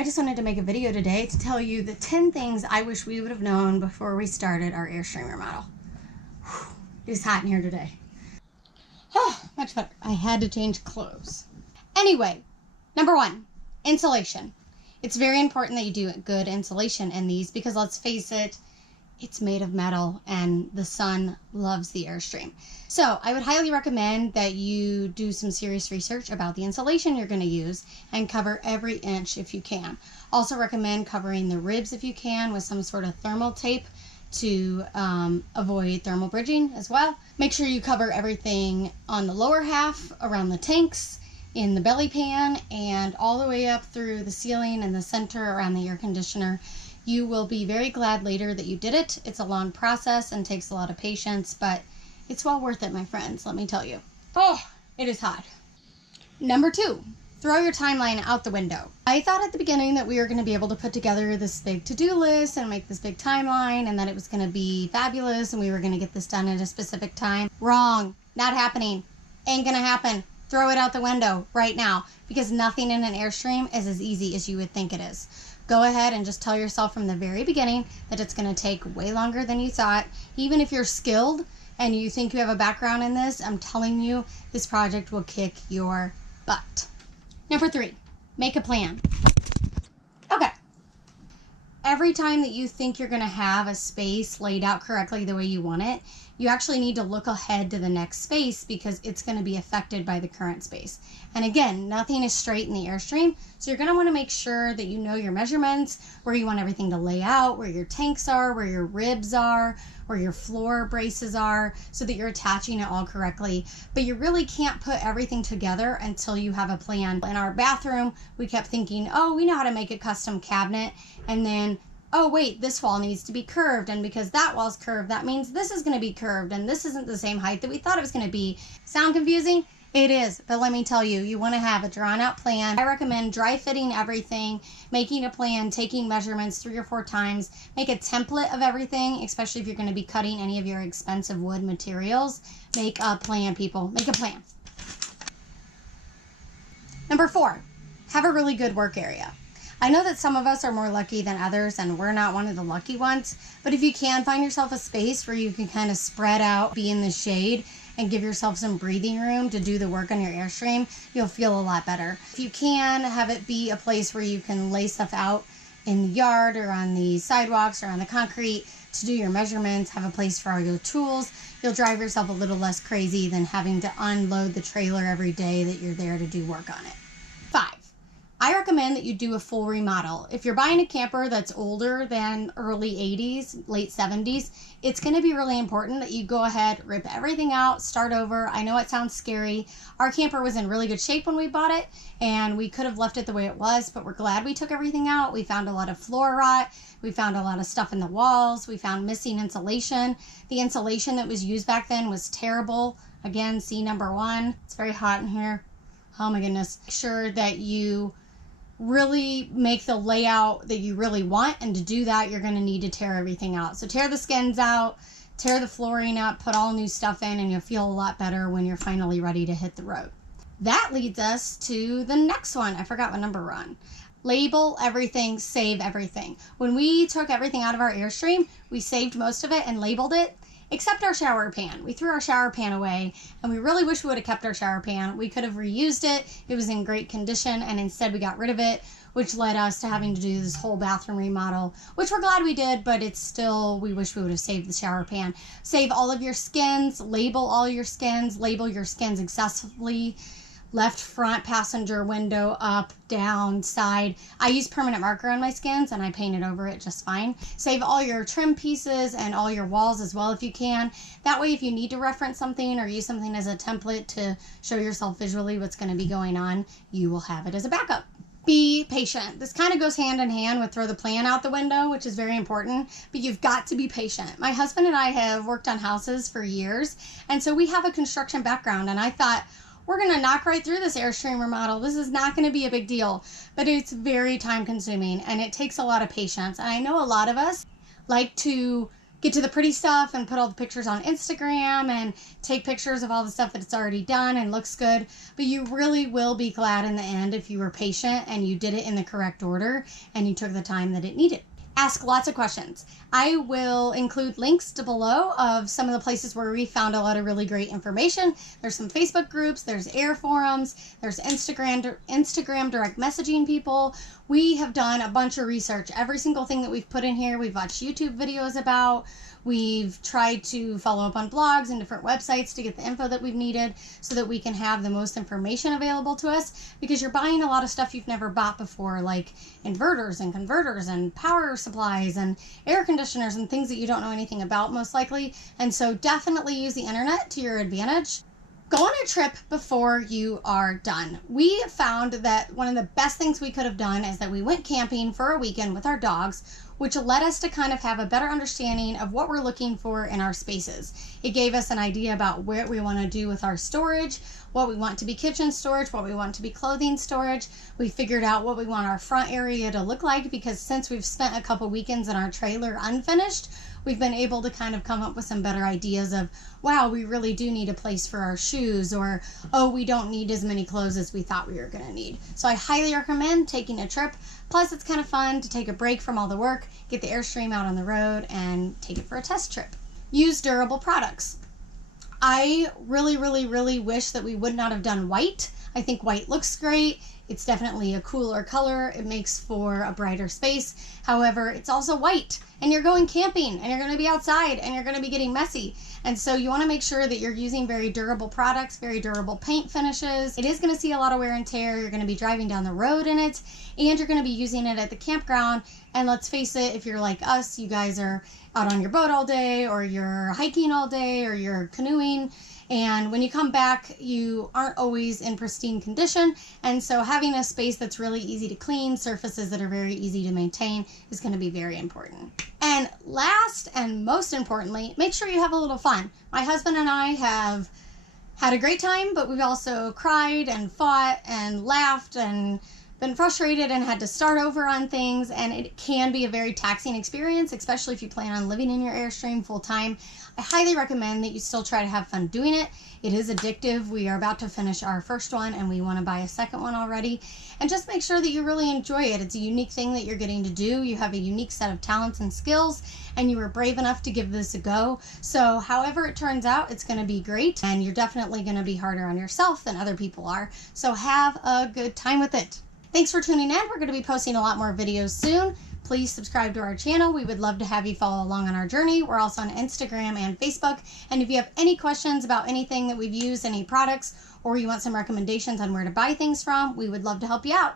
I just wanted to make a video today to tell you the 10 things I wish we would have known before we started our Airstream remodel. Whew, it is hot in here today. Oh, much better. I had to change clothes. Anyway, number 1, insulation. It's very important that you do good insulation in these because let's face it, it's made of metal and the sun loves the Airstream. So I would highly recommend that you do some serious research about the insulation you're going to use and cover every inch if you can. Also recommend covering the ribs if you can with some sort of thermal tape to avoid thermal bridging as well. Make sure you cover everything on the lower half, around the tanks, in the belly pan, and all the way up through the ceiling and the center around the air conditioner. You will be very glad later that you did it. It's a long process and takes a lot of patience, but it's well worth it, my friends, let me tell you. Oh, it is hot. Number 2, throw your timeline out the window. I thought at the beginning that we were going to be able to put together this big to-do list and make this big timeline and that it was going to be fabulous and we were going to get this done at a specific time. Wrong. Not happening. Ain't going to happen. Throw it out the window right now because nothing in an Airstream is as easy as you would think it is. Go ahead and just tell yourself from the very beginning that it's going to take way longer than you thought. Even if you're skilled and you think you have a background in this, I'm telling you, this project will kick your butt. Number 3, make a plan. Okay. Every time that you think you're going to have a space laid out correctly the way you want it, you actually need to look ahead to the next space because it's going to be affected by the current space. And again, nothing is straight in the Airstream, so you're going to want to make sure that you know your measurements, where you want everything to lay out, where your tanks are, where your ribs are, where your floor braces are, so that you're attaching it all correctly. But you really can't put everything together until you have a plan. In our bathroom, we kept thinking, oh, we know how to make a custom cabinet, and then oh wait, this wall needs to be curved, and because that wall's curved, that means this is going to be curved, and this isn't the same height that we thought it was going to be. Sound confusing? It is, but let me tell you, you want to have a drawn out plan. I recommend dry fitting everything, making a plan, taking measurements 3 or 4 times, make a template of everything, especially if you're going to be cutting any of your expensive wood materials. Make a plan, people. Make a plan. Number 4, have a really good work area. I know that some of us are more lucky than others and we're not one of the lucky ones, but if you can find yourself a space where you can kind of spread out, be in the shade, and give yourself some breathing room to do the work on your Airstream, you'll feel a lot better. If you can, have it be a place where you can lay stuff out in the yard or on the sidewalks or on the concrete to do your measurements, have a place for all your tools, you'll drive yourself a little less crazy than having to unload the trailer every day that you're there to do work on it. 5, I recommend that you do a full remodel. If you're buying a camper that's older than early 80s, late 70s, it's going to be really important that you go ahead, rip everything out, start over. I know it sounds scary. Our camper was in really good shape when we bought it, and we could have left it the way it was, but we're glad we took everything out. We found a lot of floor rot. We found a lot of stuff in the walls. We found missing insulation. The insulation that was used back then was terrible. Again, see number 1. It's very hot in here. Oh my goodness. Make sure that you really make the layout that you really want, and to do that you're going to need to tear everything out. So tear the skins out, tear the flooring up, put all new stuff in, and you'll feel a lot better when you're finally ready to hit the road. That leads us to the next one. I forgot what number we're on. Label everything, save everything. When we took everything out of our Airstream, we saved most of it and labeled it, except our shower pan. We threw our shower pan away, and we really wish we would have kept our shower pan. We could have reused it. It was in great condition, and instead we got rid of it, which led us to having to do this whole bathroom remodel, which we're glad we did, but it's still, we wish we would have saved the shower pan. Save all of your skins, label all your skins, label your skins excessively. Left front passenger window, up, down, side. I use permanent marker on my skins and I painted over it just fine. Save all your trim pieces and all your walls as well if you can. That way if you need to reference something or use something as a template to show yourself visually what's going to be going on, you will have it as a backup. Be patient. This kind of goes hand in hand with throw the plan out the window, which is very important, but you've got to be patient. My husband and I have worked on houses for years, and so we have a construction background, and I thought, we're going to knock right through this Airstream remodel. This is not going to be a big deal, but it's very time consuming and it takes a lot of patience. And I know a lot of us like to get to the pretty stuff and put all the pictures on Instagram and take pictures of all the stuff that it's already done and looks good. But you really will be glad in the end if you were patient and you did it in the correct order and you took the time that it needed. Ask lots of questions. I will include links below of some of the places where we found a lot of really great information. There's some Facebook groups, there's air forums, there's Instagram direct messaging people. We have done a bunch of research. Every single thing that we've put in here, we've watched YouTube videos about. We've tried to follow up on blogs and different websites to get the info that we've needed so that we can have the most information available to us, because you're buying a lot of stuff you've never bought before, like inverters and converters and power supplies and air conditioners and things that you don't know anything about most likely. And so definitely use the internet to your advantage. Go on a trip before you are done. We found that one of the best things we could have done is that we went camping for a weekend with our dogs, which led us to kind of have a better understanding of what we're looking for in our spaces. It gave us an idea about what we want to do with our storage, what we want to be kitchen storage, what we want to be clothing storage. We figured out what we want our front area to look like, because since we've spent a couple weekends in our trailer unfinished, we've been able to kind of come up with some better ideas of, wow, we really do need a place for our shoes, or, oh, we don't need as many clothes as we thought we were going to need. So I highly recommend taking a trip. Plus, it's kind of fun to take a break from all the work, get the Airstream out on the road, and take it for a test trip. Use durable products. I really, really, really wish that we would not have done white. I think white looks great. It's definitely a cooler color. It makes for a brighter space. However, it's also white, and you're going camping, and you're going to be outside, and you're going to be getting messy. And so you want to make sure that you're using very durable products, very durable paint finishes. It is going to see a lot of wear and tear. You're going to be driving down the road in it, and you're going to be using it at the campground. And let's face it, if you're like us, you guys are out on your boat all day, or you're hiking all day, or you're canoeing. And when you come back, you aren't always in pristine condition. And so having a space that's really easy to clean, surfaces that are very easy to maintain, is going to be very important. And last and most importantly, make sure you have a little fun. My husband and I have had a great time, but we've also cried and fought and laughed and been frustrated and had to start over on things, and it can be a very taxing experience, especially if you plan on living in your Airstream full time. I highly recommend that you still try to have fun doing it. It is addictive. We are about to finish our first one, and we want to buy a second one already. And just make sure that you really enjoy it. It's a unique thing that you're getting to do. You have a unique set of talents and skills, and you were brave enough to give this a go. So however it turns out, it's going to be great, and you're definitely going to be harder on yourself than other people are. So have a good time with it. Thanks for tuning in. We're going to be posting a lot more videos soon. Please subscribe to our channel. We would love to have you follow along on our journey. We're also on Instagram and Facebook. And if you have any questions about anything that we've used, any products, or you want some recommendations on where to buy things from, we would love to help you out.